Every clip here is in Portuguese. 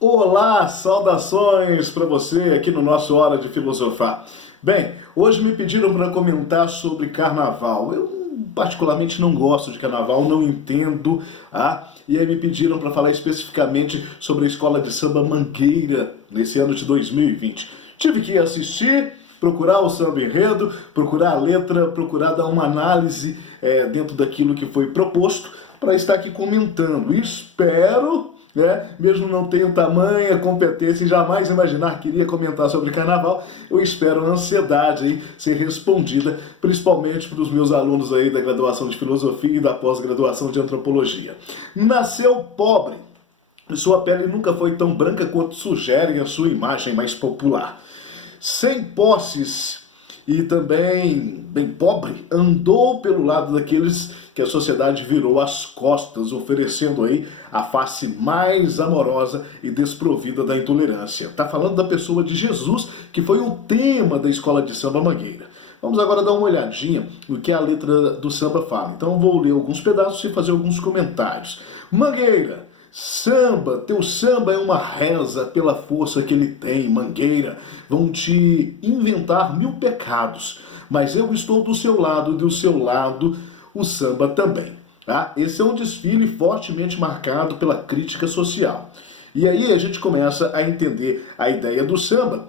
Olá, saudações para você aqui no nosso Hora de Filosofar. Bem, hoje me pediram para comentar sobre carnaval. Eu particularmente não gosto de carnaval, não entendo, e aí me pediram para falar especificamente sobre a escola de samba Mangueira nesse ano de 2020. Tive que assistir, procurar o samba enredo, procurar a letra, procurar dar uma análise dentro daquilo que foi proposto para estar aqui comentando. Espero, mesmo não tenho tamanha competência e jamais imaginar que iria comentar sobre carnaval, eu espero a ansiedade aí ser respondida, principalmente para os meus alunos aí da graduação de filosofia e da pós-graduação de antropologia. Nasceu pobre, e sua pele nunca foi tão branca quanto sugerem a sua imagem mais popular. Sem posses e também bem pobre, andou pelo lado daqueles que a sociedade virou as costas, oferecendo aí a face mais amorosa e desprovida da intolerância. Tá falando da pessoa de Jesus, que foi o tema da escola de samba Mangueira. Vamos agora dar uma olhadinha no que a letra do samba fala. Então vou ler alguns pedaços e fazer alguns comentários. Mangueira, samba, teu samba é uma reza pela força que ele tem, Mangueira. Vão te inventar 1000 pecados, mas eu estou do seu lado e do seu lado o samba também. Tá? Esse é um desfile fortemente marcado pela crítica social. E aí a gente começa a entender a ideia do samba,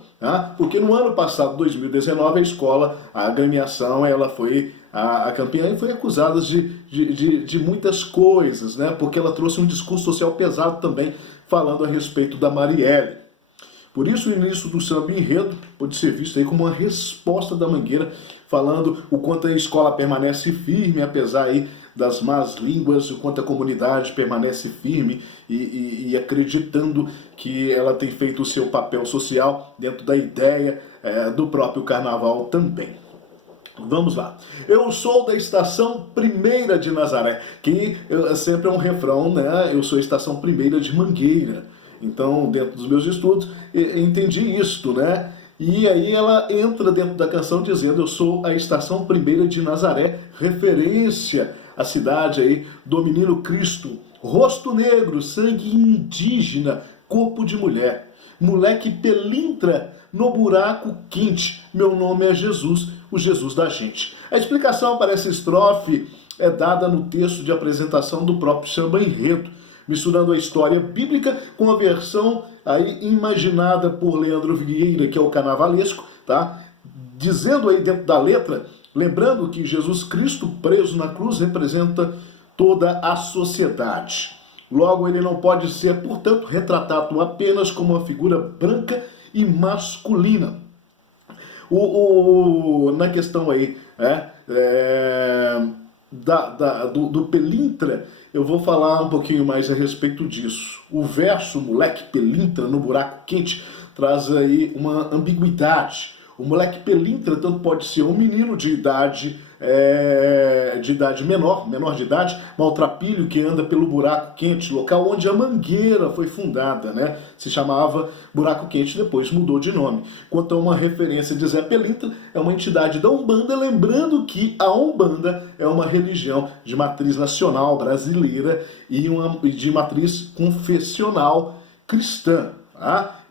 porque no ano passado, 2019, a escola, a agremiação, ela foi a campeã e foi acusada de muitas coisas, porque ela trouxe um discurso social pesado também, falando a respeito da Marielle. Por isso o início do samba enredo pode ser visto aí como uma resposta da Mangueira, falando o quanto a escola permanece firme, apesar aí das más línguas, o quanto a comunidade permanece firme e acreditando que ela tem feito o seu papel social dentro da ideia do próprio carnaval também. Vamos lá. Eu sou da estação Primeira de Nazaré, que sempre é um refrão, Eu sou a estação Primeira de Mangueira. Então, dentro dos meus estudos, entendi isto, E aí ela entra dentro da canção dizendo: eu sou a estação Primeira de Nazaré, referência à cidade aí do menino Cristo, rosto negro, sangue indígena, corpo de mulher, moleque pelintra no buraco quente, meu nome é Jesus, o Jesus da gente. A explicação para essa estrofe é dada no texto de apresentação do próprio samba enredo, misturando a história bíblica com a versão aí imaginada por Leandro Vieira, que é o carnavalesco, Dizendo aí dentro da letra, lembrando que Jesus Cristo preso na cruz representa toda a sociedade. Logo, ele não pode ser, portanto, retratado apenas como uma figura branca e masculina. Na questão aí do pelintra, eu vou falar um pouquinho mais a respeito disso. O verso moleque pelintra no buraco quente traz aí uma ambiguidade. O moleque pelintra tanto pode ser um menino de idade menor de idade, maltrapilho que anda pelo buraco quente, local onde a Mangueira foi fundada, Se chamava Buraco Quente, depois mudou de nome. Quanto a uma referência de Zé Pelintra, é uma entidade da Umbanda, lembrando que a Umbanda é uma religião de matriz nacional brasileira e de matriz confessional cristã,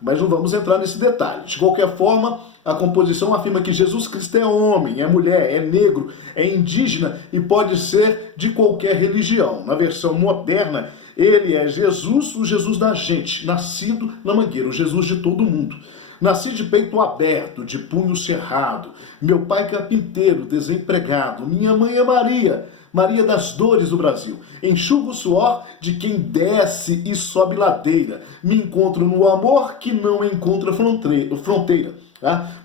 Mas não vamos entrar nesse detalhe. De qualquer forma, a composição afirma que Jesus Cristo é homem, é mulher, é negro, é indígena e pode ser de qualquer religião. Na versão moderna, ele é Jesus, o Jesus da gente, nascido na Mangueira, o Jesus de todo mundo. Nasci de peito aberto, de punho cerrado. Meu pai carpinteiro, desempregado. Minha mãe é Maria, Maria das dores do Brasil. Enxugo o suor de quem desce e sobe ladeira. Me encontro no amor que não encontra fronteira.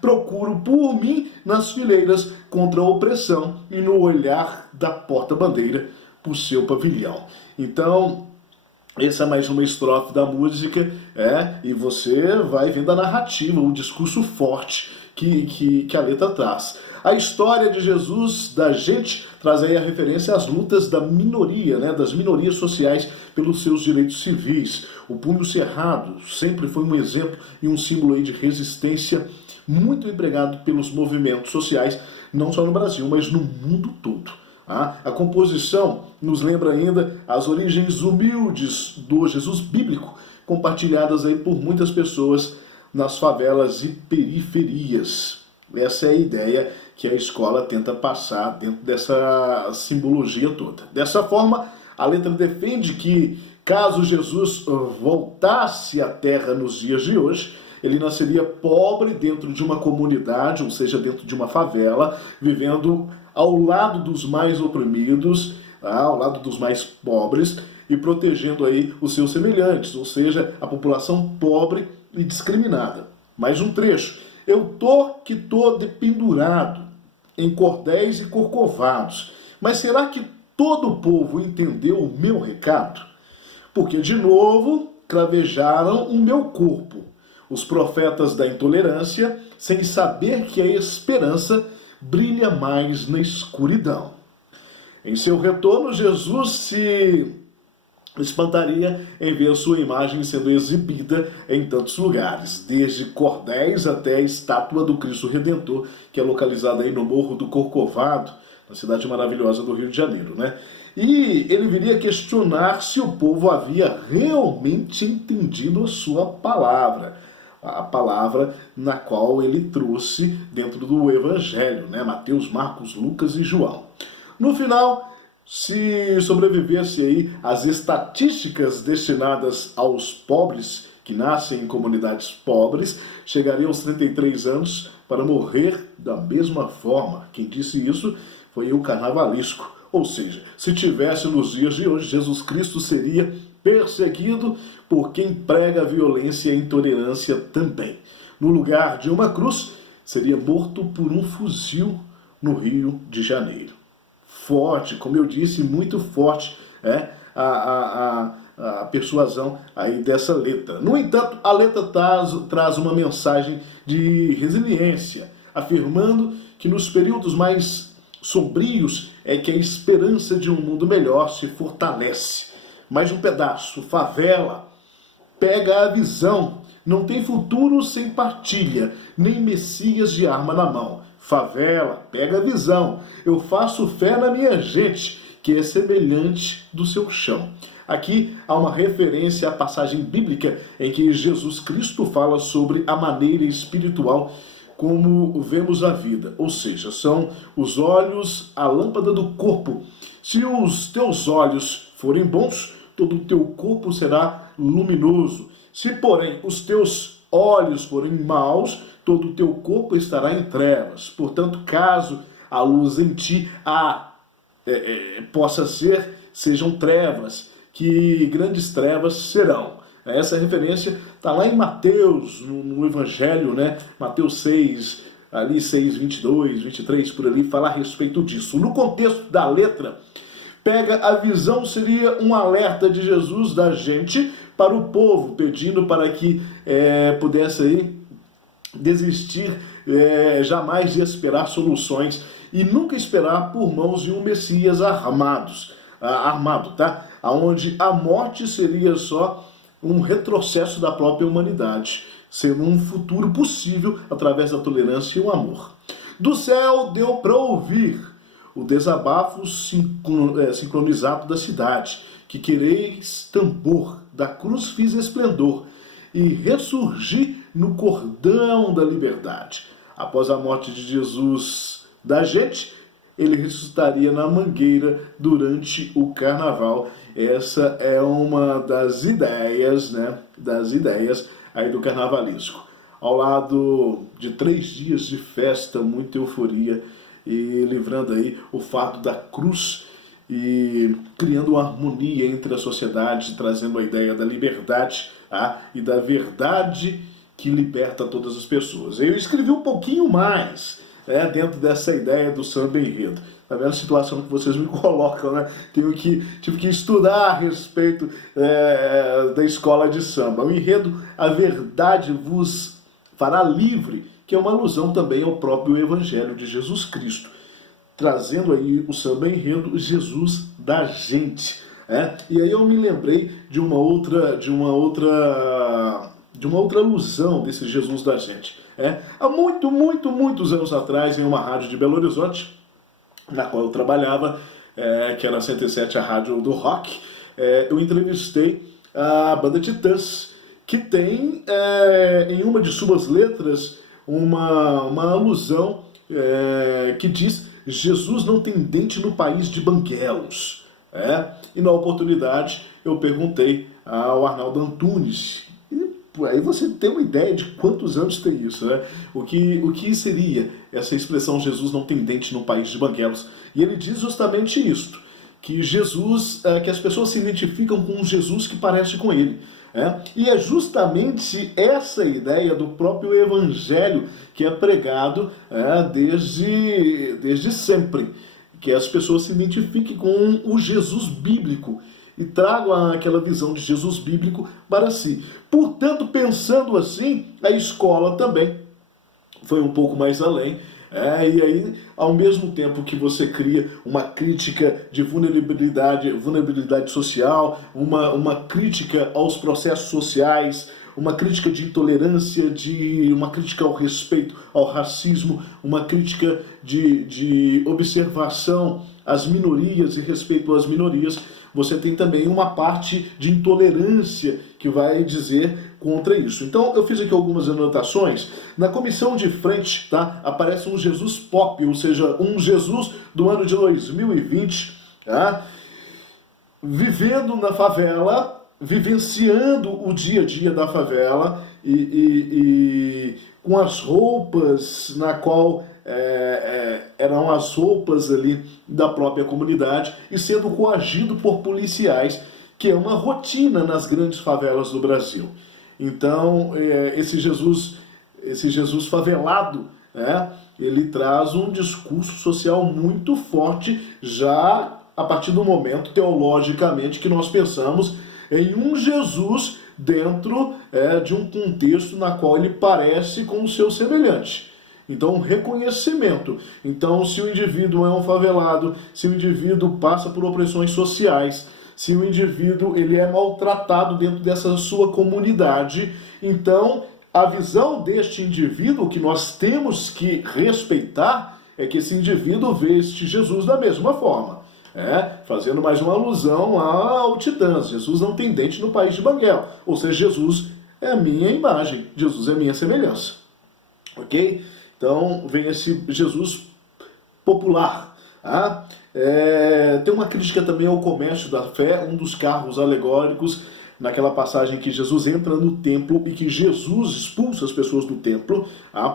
Procuro por mim nas fileiras contra a opressão e no olhar da porta-bandeira por seu pavilhão. Então, essa é mais uma estrofe da música, e você vai vendo a narrativa, o discurso forte que a letra traz. A história de Jesus, da gente, traz aí a referência às lutas da minoria, das minorias sociais pelos seus direitos civis. O punho cerrado sempre foi um exemplo e um símbolo aí de resistência muito empregado pelos movimentos sociais, não só no Brasil, mas no mundo todo. A composição nos lembra ainda as origens humildes do Jesus bíblico, compartilhadas aí por muitas pessoas nas favelas e periferias. Essa é a ideia que a escola tenta passar dentro dessa simbologia toda. Dessa forma, a letra defende que, caso Jesus voltasse à Terra nos dias de hoje, ele nasceria pobre dentro de uma comunidade, ou seja, dentro de uma favela, vivendo ao lado dos mais oprimidos, ao lado dos mais pobres, e protegendo aí os seus semelhantes, ou seja, a população pobre e discriminada. Mais um trecho. Eu que tô dependurado em cordéis e corcovados, mas será que todo o povo entendeu o meu recado? Porque de novo cravejaram o meu corpo, os profetas da intolerância, sem saber que a esperança brilha mais na escuridão. Em seu retorno, Jesus se espantaria em ver sua imagem sendo exibida em tantos lugares, desde cordéis até a estátua do Cristo Redentor, que é localizada aí no Morro do Corcovado, na cidade maravilhosa do Rio de Janeiro, né? E ele viria questionar se o povo havia realmente entendido a sua palavra, a palavra na qual ele trouxe dentro do Evangelho, né? Mateus, Marcos, Lucas e João. No final, se sobrevivesse aí as estatísticas destinadas aos pobres, que nascem em comunidades pobres, chegaria aos 33 anos para morrer da mesma forma. Quem disse isso foi o carnavalesco. Ou seja, se tivesse nos dias de hoje, Jesus Cristo seria perseguido por quem prega violência e intolerância também. No lugar de uma cruz, seria morto por um fuzil no Rio de Janeiro. Forte, como eu disse, muito forte a persuasão aí dessa letra. No entanto, a letra traz uma mensagem de resiliência, afirmando que nos períodos mais sombrios é que a esperança de um mundo melhor se fortalece. Mais um pedaço, favela, pega a visão, não tem futuro sem partilha, nem messias de arma na mão. Favela, pega a visão, eu faço fé na minha gente, que é semelhante do seu chão. Aqui há uma referência à passagem bíblica em que Jesus Cristo fala sobre a maneira espiritual como vemos a vida, ou seja, são os olhos a lâmpada do corpo. Se os teus olhos forem bons, todo o teu corpo será luminoso. Se, porém, os teus olhos forem maus, todo o teu corpo estará em trevas. Portanto, caso a luz em ti possa ser, sejam trevas, que grandes trevas serão. Essa referência está lá em Mateus, no Evangelho, né? Mateus 6, ali 6, 22, 23, por ali, fala a respeito disso. No contexto da letra, pega a visão, seria um alerta de Jesus da gente para o povo, pedindo para que pudesse aí desistir jamais de esperar soluções e nunca esperar por mãos de um Messias armado, tá? Onde a morte seria só um retrocesso da própria humanidade, sendo um futuro possível através da tolerância e o amor. Do céu deu para ouvir o desabafo sincronizado da cidade, que quereis tambor, da cruz fiz esplendor, e ressurgir no cordão da liberdade. Após a morte de Jesus da gente, ele ressuscitaria na Mangueira durante o carnaval. Essa é uma das ideias, né? Das ideias aí do carnavalesco. Ao lado de 3 dias de festa, muita euforia, e livrando aí o fato da cruz e criando uma harmonia entre a sociedade, trazendo a ideia da liberdade e da verdade que liberta todas as pessoas. Eu escrevi um pouquinho mais dentro dessa ideia do samba enredo. Tá vendo a situação que vocês me colocam, né? Tive que estudar a respeito da escola de samba. O enredo, a verdade vos fará livre, que é uma alusão também ao próprio Evangelho de Jesus Cristo, trazendo aí o samba enredo Jesus da gente. E aí eu me lembrei de uma outra alusão desse Jesus da gente. Há muitos anos atrás, em uma rádio de Belo Horizonte, na qual eu trabalhava, que era a 107, a rádio do rock, eu entrevistei a banda Titãs. que tem em uma de suas letras uma alusão que diz: Jesus não tem dente no país de banguelos. E na oportunidade eu perguntei ao Arnaldo Antunes. Aí você tem uma ideia de quantos anos tem isso, né? O que seria essa expressão Jesus não tem dente no país de banguelos? E ele diz justamente isto, que Jesus, que as pessoas se identificam com um Jesus que parece com ele. E é justamente essa ideia do próprio Evangelho que é pregado desde sempre, que as pessoas se identifiquem com o Jesus bíblico e tragam aquela visão de Jesus bíblico para si. Portanto, pensando assim, a escola também foi um pouco mais além. E aí, ao mesmo tempo que você cria uma crítica de vulnerabilidade social, uma crítica aos processos sociais, uma crítica de intolerância, uma crítica ao respeito ao racismo, uma crítica de observação às minorias e respeito às minorias, você tem também uma parte de intolerância que vai dizer contra isso. Então eu fiz aqui algumas anotações. Na comissão de frente, tá, aparece um Jesus pop, ou seja, um Jesus do ano de 2020, tá, vivendo na favela, vivenciando o dia a dia da favela e com as roupas na qual eram as roupas ali da própria comunidade e sendo coagido por policiais, que é uma rotina nas grandes favelas do Brasil. Então, esse Jesus favelado, ele traz um discurso social muito forte, já a partir do momento, teologicamente, que nós pensamos em um Jesus dentro de um contexto na qual ele parece com o seu semelhante. Então, reconhecimento. Então, se o indivíduo é um favelado, se o indivíduo passa por opressões sociais, se o indivíduo ele é maltratado dentro dessa sua comunidade, então a visão deste indivíduo que nós temos que respeitar é que esse indivíduo vê este Jesus da mesma forma. Fazendo mais uma alusão ao Titãs. Jesus não tem dente no país de Banguela. Ou seja, Jesus é a minha imagem, Jesus é a minha semelhança. Ok? Então vem esse Jesus popular. Tem uma crítica também ao comércio da fé, um dos carros alegóricos naquela passagem que Jesus entra no templo e que Jesus expulsa as pessoas do templo,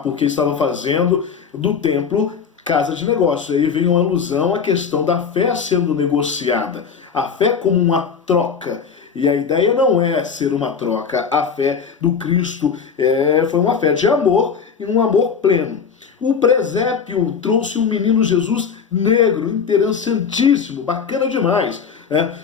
porque estava fazendo do templo casa de negócio. Aí vem uma alusão à questão da fé sendo negociada, a fé como uma troca. E a ideia não é ser uma troca, a fé do Cristo foi uma fé de amor e um amor pleno. O presépio trouxe um menino Jesus negro, interessantíssimo, bacana demais.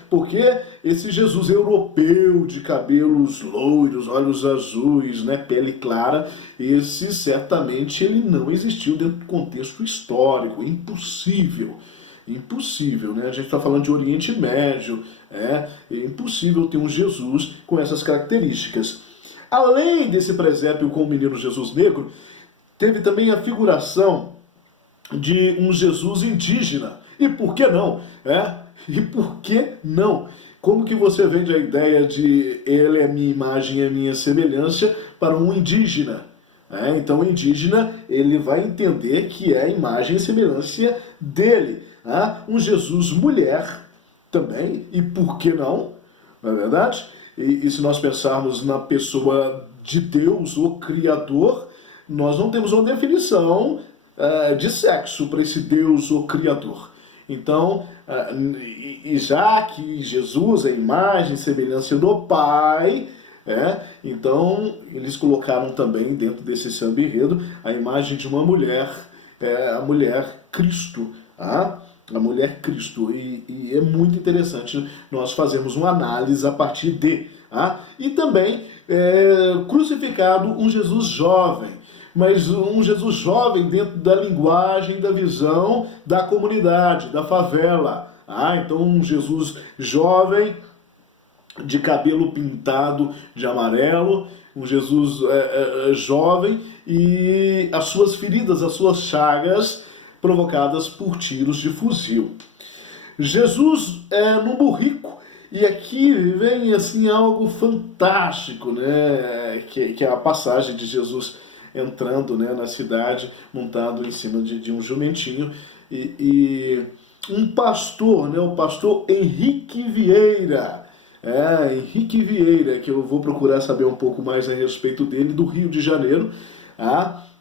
Porque esse Jesus europeu, de cabelos loiros, olhos azuis, pele clara, esse certamente ele não existiu dentro do contexto histórico, impossível. Impossível, A gente está falando de Oriente Médio, é impossível ter um Jesus com essas características. Além desse presépio com o menino Jesus negro, teve também a figuração de um Jesus indígena. E por que não? E por que não? Como que você vende a ideia de ele é minha imagem e a minha semelhança para um indígena? Então o indígena ele vai entender que é a imagem e semelhança dele. Um Jesus mulher também, e por que não? Não é verdade? E se nós pensarmos na pessoa de Deus, o Criador, nós não temos uma definição de sexo para esse Deus, o Criador. Então, já que Jesus é a imagem e semelhança do Pai, então eles colocaram também dentro desse samba-enredo a imagem de uma mulher, a mulher Cristo, a mulher Cristo. E é muito interessante nós fazermos uma análise a partir de. E também crucificado um Jesus jovem, mas um Jesus jovem dentro da linguagem, da visão da comunidade, da favela. Então um Jesus jovem, de cabelo pintado de amarelo, um Jesus jovem e as suas feridas, as suas chagas provocadas por tiros de fuzil. Jesus no burrico E aqui vem assim algo fantástico, né? Que é a passagem de Jesus entrando, né, na cidade, montado em cima de um jumentinho, e um pastor, né, o pastor Henrique Vieira, Henrique Vieira, que eu vou procurar saber um pouco mais a respeito dele, do Rio de Janeiro,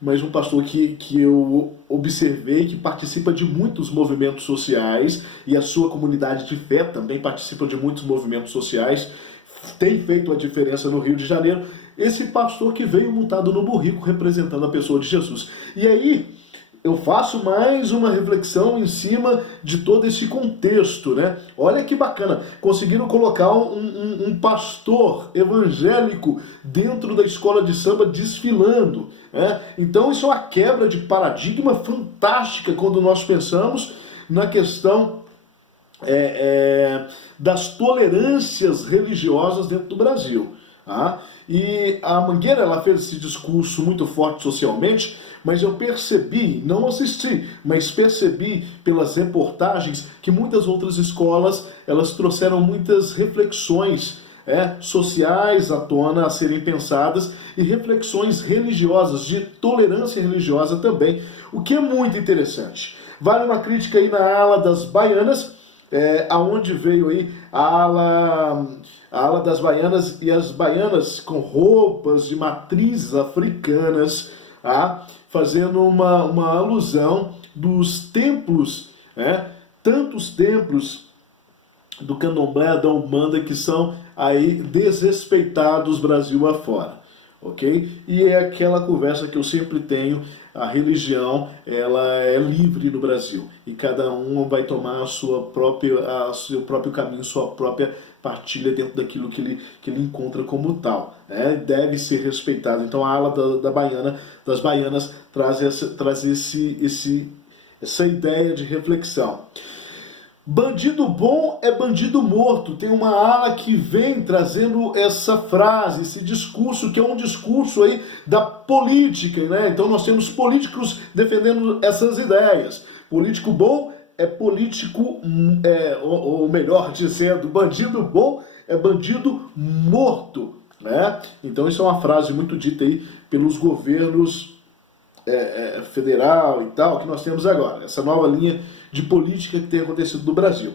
mas um pastor que eu observei que participa de muitos movimentos sociais, e a sua comunidade de fé também participa de muitos movimentos sociais, tem feito a diferença no Rio de Janeiro. Esse pastor que veio montado no burrico representando a pessoa de Jesus. E aí eu faço mais uma reflexão em cima de todo esse contexto, né? Olha que bacana, conseguiram colocar um pastor evangélico dentro da escola de samba desfilando, né? Então isso é uma quebra de paradigma fantástica quando nós pensamos na questão das tolerâncias religiosas dentro do Brasil. E a Mangueira, ela fez esse discurso muito forte socialmente, mas eu percebi, não assisti, mas percebi pelas reportagens que muitas outras escolas, elas trouxeram muitas reflexões sociais à tona a serem pensadas, e reflexões religiosas, de tolerância religiosa também, o que é muito interessante. Vale uma crítica aí na ala das baianas, aonde veio aí a ala das baianas, e as baianas com roupas de matrizes africanas, fazendo uma alusão dos templos, tantos templos do candomblé, da umbanda, que são aí desrespeitados Brasil afora, ok? E é aquela conversa que eu sempre tenho: a religião, ela é livre no Brasil, e cada um vai tomar o seu próprio caminho, sua própria partilha dentro daquilo que ele encontra como tal, deve ser respeitado. Então a ala das baianas traz essa ideia de reflexão. Bandido bom é bandido morto. Tem uma ala que vem trazendo essa frase, esse discurso, que é um discurso aí da política, né? Então nós temos políticos defendendo essas ideias. Político bom é político, ou melhor dizendo, bandido bom é bandido morto, né? Então isso é uma frase muito dita aí pelos governos federal e tal, que nós temos agora, essa nova linha de política que tem acontecido no Brasil.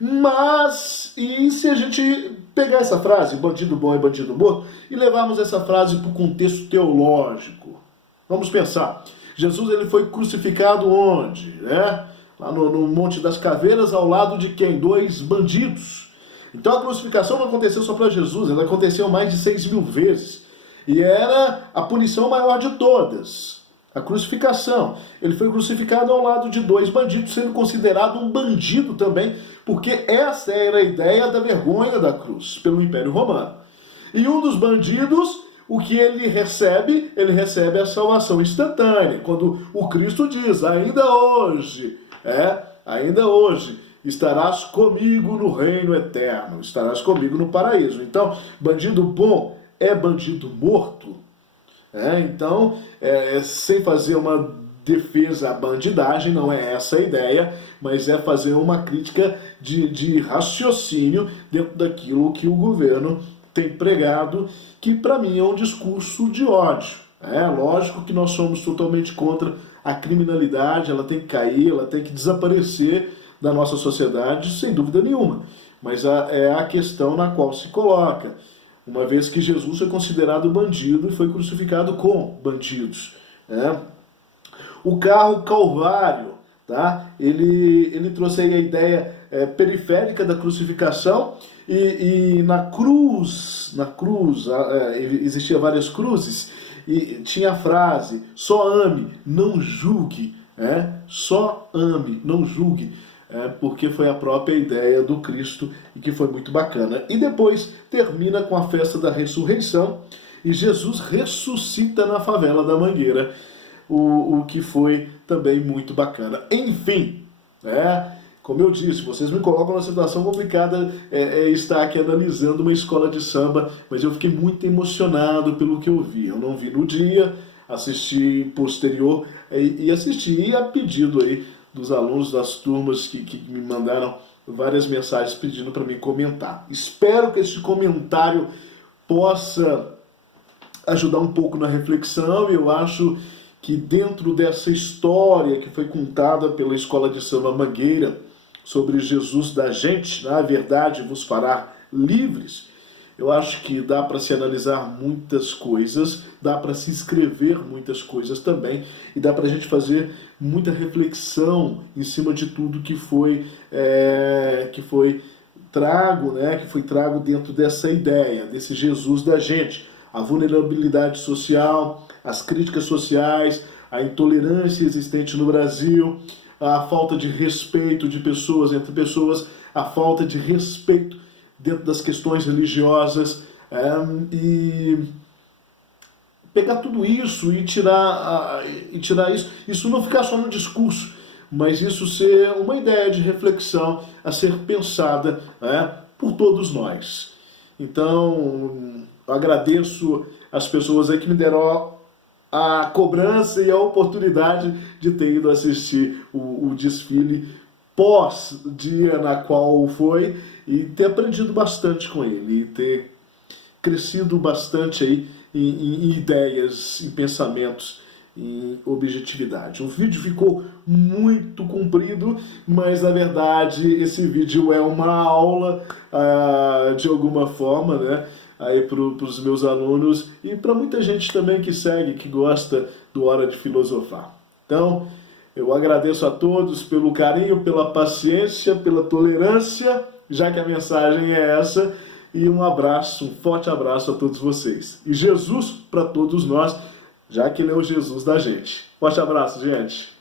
Mas, e se a gente pegar essa frase, bandido bom é bandido morto, e levarmos essa frase para o contexto teológico? Vamos pensar. Jesus, ele foi crucificado onde? Lá no Monte das Caveiras, ao lado de quem? 2 bandidos. Então a crucificação não aconteceu só para Jesus, ela aconteceu mais de 6.000 vezes. E era a punição maior de todas. A crucificação. Ele foi crucificado ao lado de 2 bandidos, sendo considerado um bandido também, porque essa era a ideia da vergonha da cruz pelo Império Romano. E um dos bandidos, o que ele recebe a salvação instantânea, quando o Cristo diz: ainda hoje estarás comigo no reino eterno, estarás comigo no paraíso. Então, bandido bom é bandido morto. Então, sem fazer uma defesa à bandidagem, não é essa a ideia, mas é fazer uma crítica de raciocínio dentro daquilo que o governo tem pregado, que para mim é um discurso de ódio. Lógico que nós somos totalmente contra a criminalidade, ela tem que cair, ela tem que desaparecer da nossa sociedade, sem dúvida nenhuma. Mas é a questão na qual se coloca, uma vez que Jesus foi considerado bandido e foi crucificado com bandidos. O carro Calvário, ele trouxe aí a ideia periférica da crucificação, e na cruz existiam várias cruzes, e tinha a frase: só ame, não julgue. Só ame, não julgue. Porque foi a própria ideia do Cristo, e que foi muito bacana. E depois termina com a festa da ressurreição, e Jesus ressuscita na favela da Mangueira, o que foi também muito bacana. Enfim, como eu disse, vocês me colocam numa situação complicada estar aqui analisando uma escola de samba, mas eu fiquei muito emocionado pelo que eu vi. Eu não vi no dia, assisti posterior, e assisti a pedido aí dos alunos das turmas que me mandaram várias mensagens pedindo para mim comentar. Espero que este comentário possa ajudar um pouco na reflexão. Eu acho que dentro dessa história que foi contada pela Escola de Samba Mangueira sobre Jesus da gente, a verdade vos fará livres, eu acho que dá para se analisar muitas coisas, dá para se escrever muitas coisas também, e dá para a gente fazer muita reflexão em cima de tudo que foi trago, né, que foi trago dentro dessa ideia, desse Jesus da gente. A vulnerabilidade social, as críticas sociais, a intolerância existente no Brasil, a falta de respeito de pessoas entre pessoas, a falta de respeito dentro das questões religiosas, e pegar tudo isso e tirar isso não ficar só no discurso, mas isso ser uma ideia de reflexão a ser pensada, né, por todos nós. Então, eu agradeço as pessoas aí que me deram a cobrança e a oportunidade de ter ido assistir o desfile pós-dia na qual foi e ter aprendido bastante com ele e ter crescido bastante aí em ideias, em pensamentos, em objetividade. O vídeo ficou muito comprido, mas na verdade esse vídeo é uma aula de alguma forma, né, aí para os meus alunos e para muita gente também que segue, que gosta do Hora de Filosofar. Então, eu agradeço a todos pelo carinho, pela paciência, pela tolerância, já que a mensagem é essa, e um abraço, um forte abraço a todos vocês. E Jesus para todos nós, já que ele é o Jesus da gente. Forte abraço, gente!